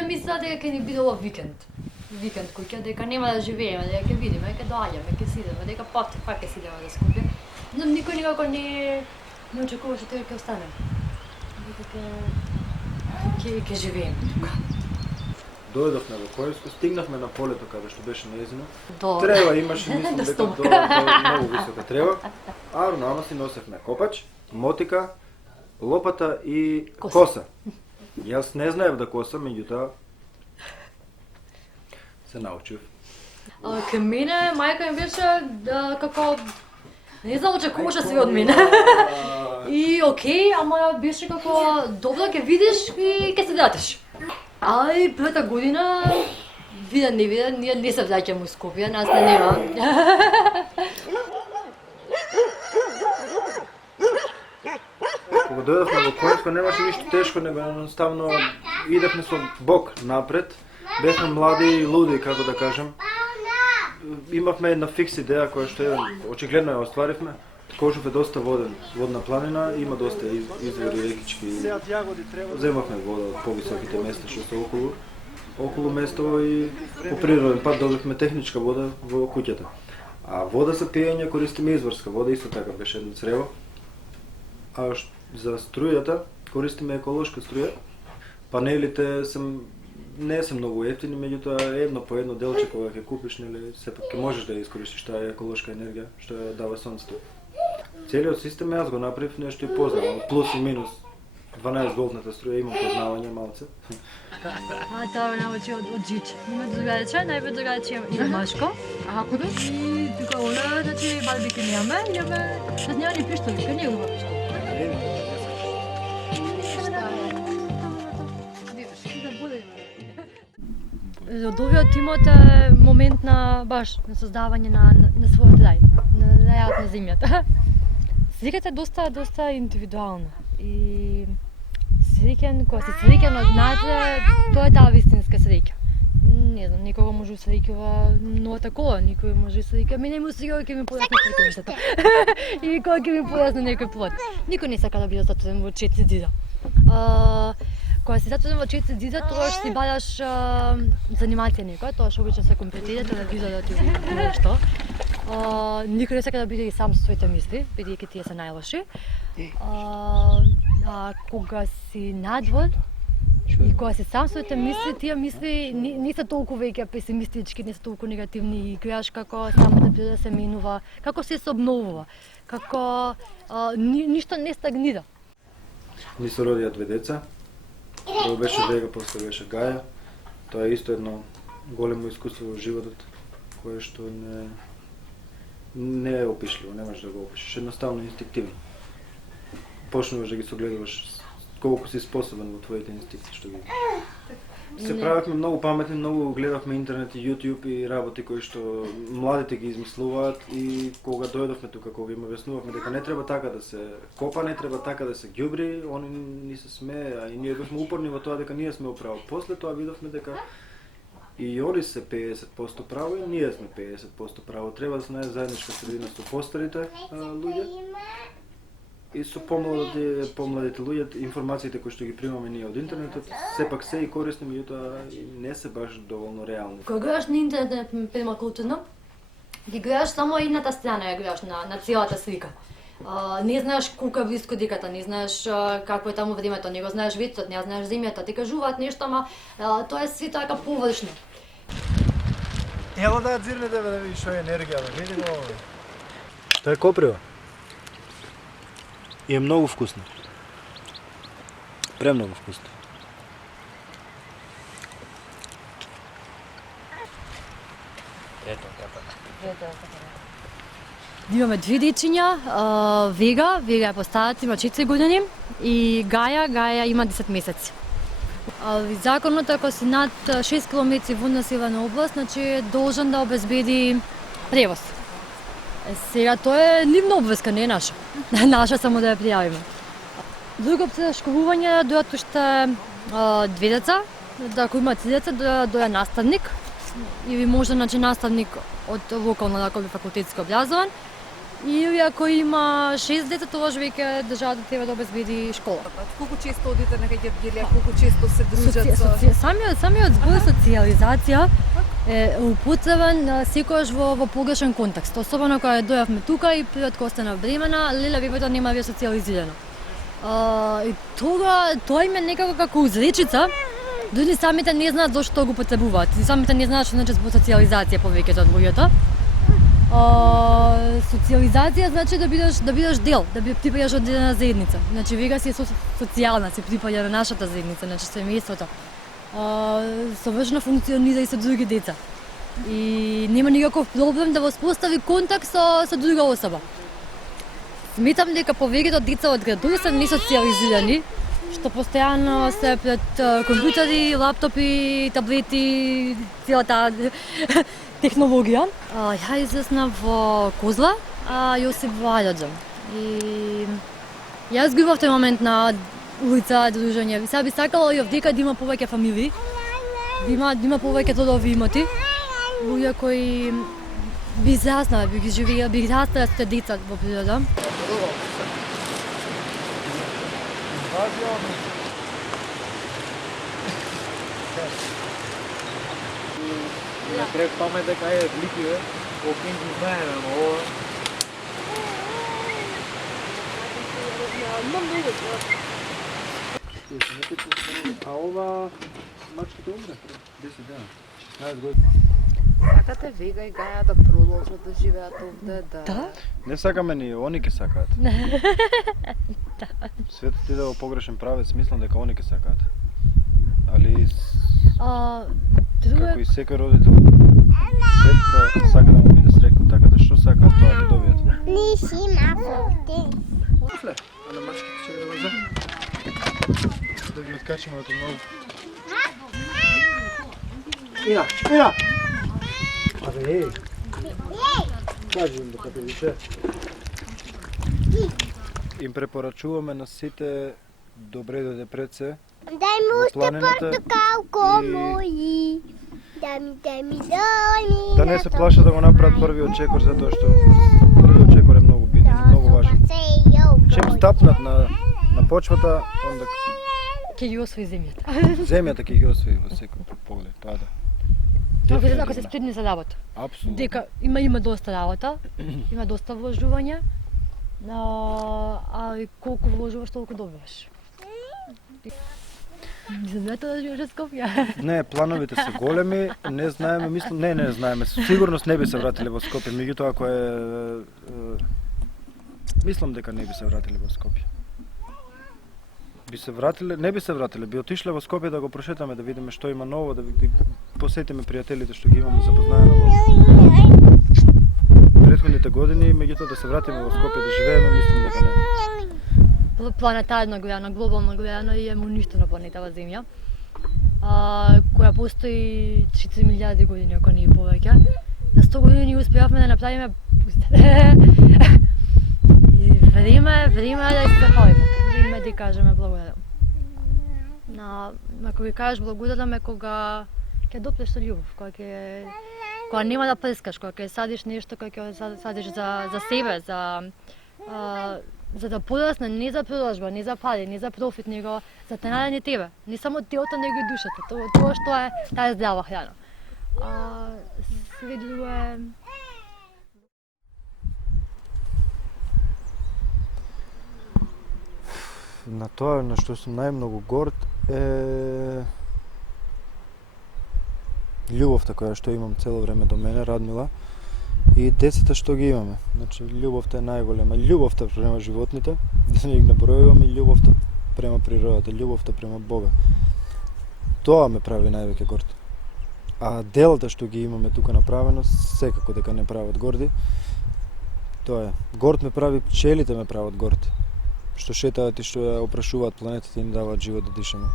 сите мислеа дека ќе ни биде ова викенд куќа, дека нема да живееме, дека ќе видиме, ќе доаѓаме, ќе сидеме, дека пак ќе сидеме да Скопје. Но никој никако не очекуваше дека ќе остане. Дека ќе живееме тука. Дојдовме во Којско, стигнавме на полето каде што беше нејзино. Трева имаше, мислам дека до многу висока трева. А нормално си носевме копач, мотика, лопата и коса. Јас не знаев да косам, меѓутоа се научив. Кај мене мајка ми беше како не знам очекуваше све од мене. И окей, ама беше како добро ќе видиш и ќе се дратиш. Али првата година виден не виден, ние не се враќаме во Скопје, нас не нема. Кога дојдовме во Којско немаше ништо тешко, него едноставно идевме со бок напред. Бевме млади и луди, како да кажем. Имавме една фикс идеја која што очигледно ја остваривме. Кожув е доста водна планина, има доста извори, рекички. Земавме вода од повисоките места што се околу место и по природен пат добивме техничка вода во куќата. А вода за пиење користиме изворска вода, исто така беше едно црево. А за струјата користиме еколошка струја. Панелите не се многу ефтини, меѓутоа едно по едно делче кога ќе купиш, нели, сепак ќе можеш да ја искористиш таа еколошка енергија што ја дава сонцето. Целиот систем јас го направив нешто и познавам, плюс и минус 12 волтната струја, имам познавање малце. Тоа ме научи од Джич. Има другарче, најпред другарче има Машко. Куда? И тука она, значи барбекю немаме, нас нема ни пиштоли, кај него има пиштоли. Од овиот имот е момент на баш на создавање на својот рај, на рајот на земјата. Сликата е доста индивидуална и среќен, кога си среќен однатре, тоа е таа вистинска среќа. Не знам, некого може усреќува новата кола, никој може среќа, мене му среќува ќе ми порасне фреквенцата. Или кога ќе ми порасне некој плод. Никој не сака да биде затворен во 4 ѕида. Кога си затворен во 4 ѕида, тогаш си бараш занимација некоја, тогаш обично се компетира, телевизорот или било што. Никој не сака да биде и сам со своите мисли, бидејќи тие се најлоши. Кога си надвор и кога си сам со своите мисли, тие мисли не се толку веќе песимистички, не се толку негативни, и гледаш како самата природа се менува, како се обновува, како ништо не стагнира. Ни се родија 2 деца. Прво беше Вега, после беше Гаја. Тоа е исто едно големо искуство во животот, кое што не е опишливо, не можеш да го опишеш, едноставно инстинктивно. Почнуваш да ги согледуваш колку си способен во твоите инстинкти што ги. Се правевме многу паметни, многу гледавме интернет и YouTube и работи кои што младите ги измислуваат, и кога дојдовме тука, кога им објаснувавме дека не треба така да се копа, не треба така да се ѓубри, они ни се смеа и ние бевме упорни во тоа дека ние сме управо. После тоа видовме дека и они се 50% право и ние сме 50% право. Треба да се најде заедничка средина со постарите луѓе и со помладите луѓе. Информациите кои што ги примаме ние од интернетот сепак се и корисни, меѓутоа не се баш доволно реални. Кога гледаш на интернет пермакултурно, ги гледаш само едната страна, ја гледаш на целата слика. Не знаеш колку е блиско диката, не знаеш какво е таму времето, не го знаеш ветрот, не знаеш земјата, ти кажуваат нешто, ама тоа е све така површно. Ела да ја дзирне да видиш што е енергија, да видимо. Тоа е коприво. И е многу вкусно. Премногу вкусно. Ето така. Имаме 2 дечиња, Вега е постарата, има 4 години, и Гаја има 10 месеци. Законот, ако си над 6 км во населена област, значи е должен да обезбеди превоз. Сега тоа е нивна обврска, не е наша. Наша само да ја пријавиме. Друго за школување дојат уште 2 деца, ако има 3 деца доја наставник или може наставник од локално факултетски образован. Или ако има 6 деца, тогаш веќе државата треба да обезбеди школа. Колку често одите на Гергелија, колку често се дружат со... Самиот збор социјализација е употребен секогаш во погрешен контекст. Особено кога дојавме тука и првиот кога остана времена, леле бебето нема вие социјализирано. И тоа им е некако како узречица, дури самите не знаат зошто го потребуваат. И самите не знаат што значи социјализација повеќето од луѓето. Социјализација значи да бидеш дел, да припаѓаш од една заедница. Значи вега си социјална, се припаѓа на нашата заедница, значи семејството. Совршено функционира и со други деца. И нема никаков проблем да воспостави контакт со друга особа. Сметам дека повеќето деца од градови се несоцијализирани, што постојано се пред компјутери, лаптопи, таблети, целата технологија. Ја израснав во Козла, а Јосип во Ајраджан. И јас го имав тој момент на улица, дружење. Сега би сакала и овдека да има повеќе фамилии, да има повеќе трудови имоти, луѓе кои би израснаа, би ги живееле, би израснаа со деца во природа. Не треба памет дека е влики, бе. Окей, ги знаеме, ама ова... А ова мачката умре 10 дена, 16 години. Сакате Вега и Гаја да продолжат да живеат овде, Да? Не сакаме ни, они ке сакаат. Светот иде во погрешен правец, мислам дека они ке сакаат. Али како и секој родител, детето сака да му биде среќно, така да што сакаат тоа да добијат. Нisi мафоте. Фле, а на мачките ќе да возам. Да ги откачаме од многу. Ина! Абе, ей! Кажи им дека те више. Им препорачуваме на сите добре дојде пред се. Дай ми уште портокалко мои. Дай ми. Да не се плашат да го направат првиот чекор, затоа што првиот чекор е многу битен, многу важен. Чим стапнат на почвата, онда Ќе ги освои земјата. земјата ќе ги освои во секој поглед, тоа да. Ако се спредни за работа. Апсолутно. Дека има доста работа, има доста вложување, али колку вложуваш, толку добиваш. Земјата да живееш во Скопје. Не, плановите се големи, не знаеме, мислам, не знаеме, со сигурност не би се вратиле во Скопје, меѓутоа ако е мислам дека не би се вратиле во Скопје. Би се вратиле, не би се вратиле, би отишле во Скопје да го прошетаме, да видиме што има ново, да посетиме пријателите што ги имаме, запознаеме во претходните години, меѓутоа да се вратиме во Скопје да живееме, мислам дека не. Планетарно гледано, глобално гледано и емо уништена планетава Земја, која постои 4 милиарди години, ако не и повеќе. За 100 години ни успеавме да направиме и време да испрефалиме. Време да кажеме благодарам. Ако ви кажеш благодарам е кога ќе допреш со љубов, кога нема да прскаш, кога ќе садиш нешто, кога ќе садиш за себе, за да порасне, не за продажба, не за пари, не за профит, него за те најде тебе. Не само телото, него и душата. Тоа што е таа здрава храна. Све друго е... На тоа на што сум најмногу горд е љубовта која што имам цело време до мене, Радмила, и децата што ги имаме. Значи, љубовта е најголема. Љубовта према животните, да не ги набројуваме, љубовта према природата, љубовта према Бога. Тоа ме прави највеќе горд. А делата што ги имаме тука направено, секако дека не прават горди. Тоа е. Горд ме прави, пчелите ме прават горд. Што шетаат и што ја опрашуваат планетата и им даваат живот да дишаме.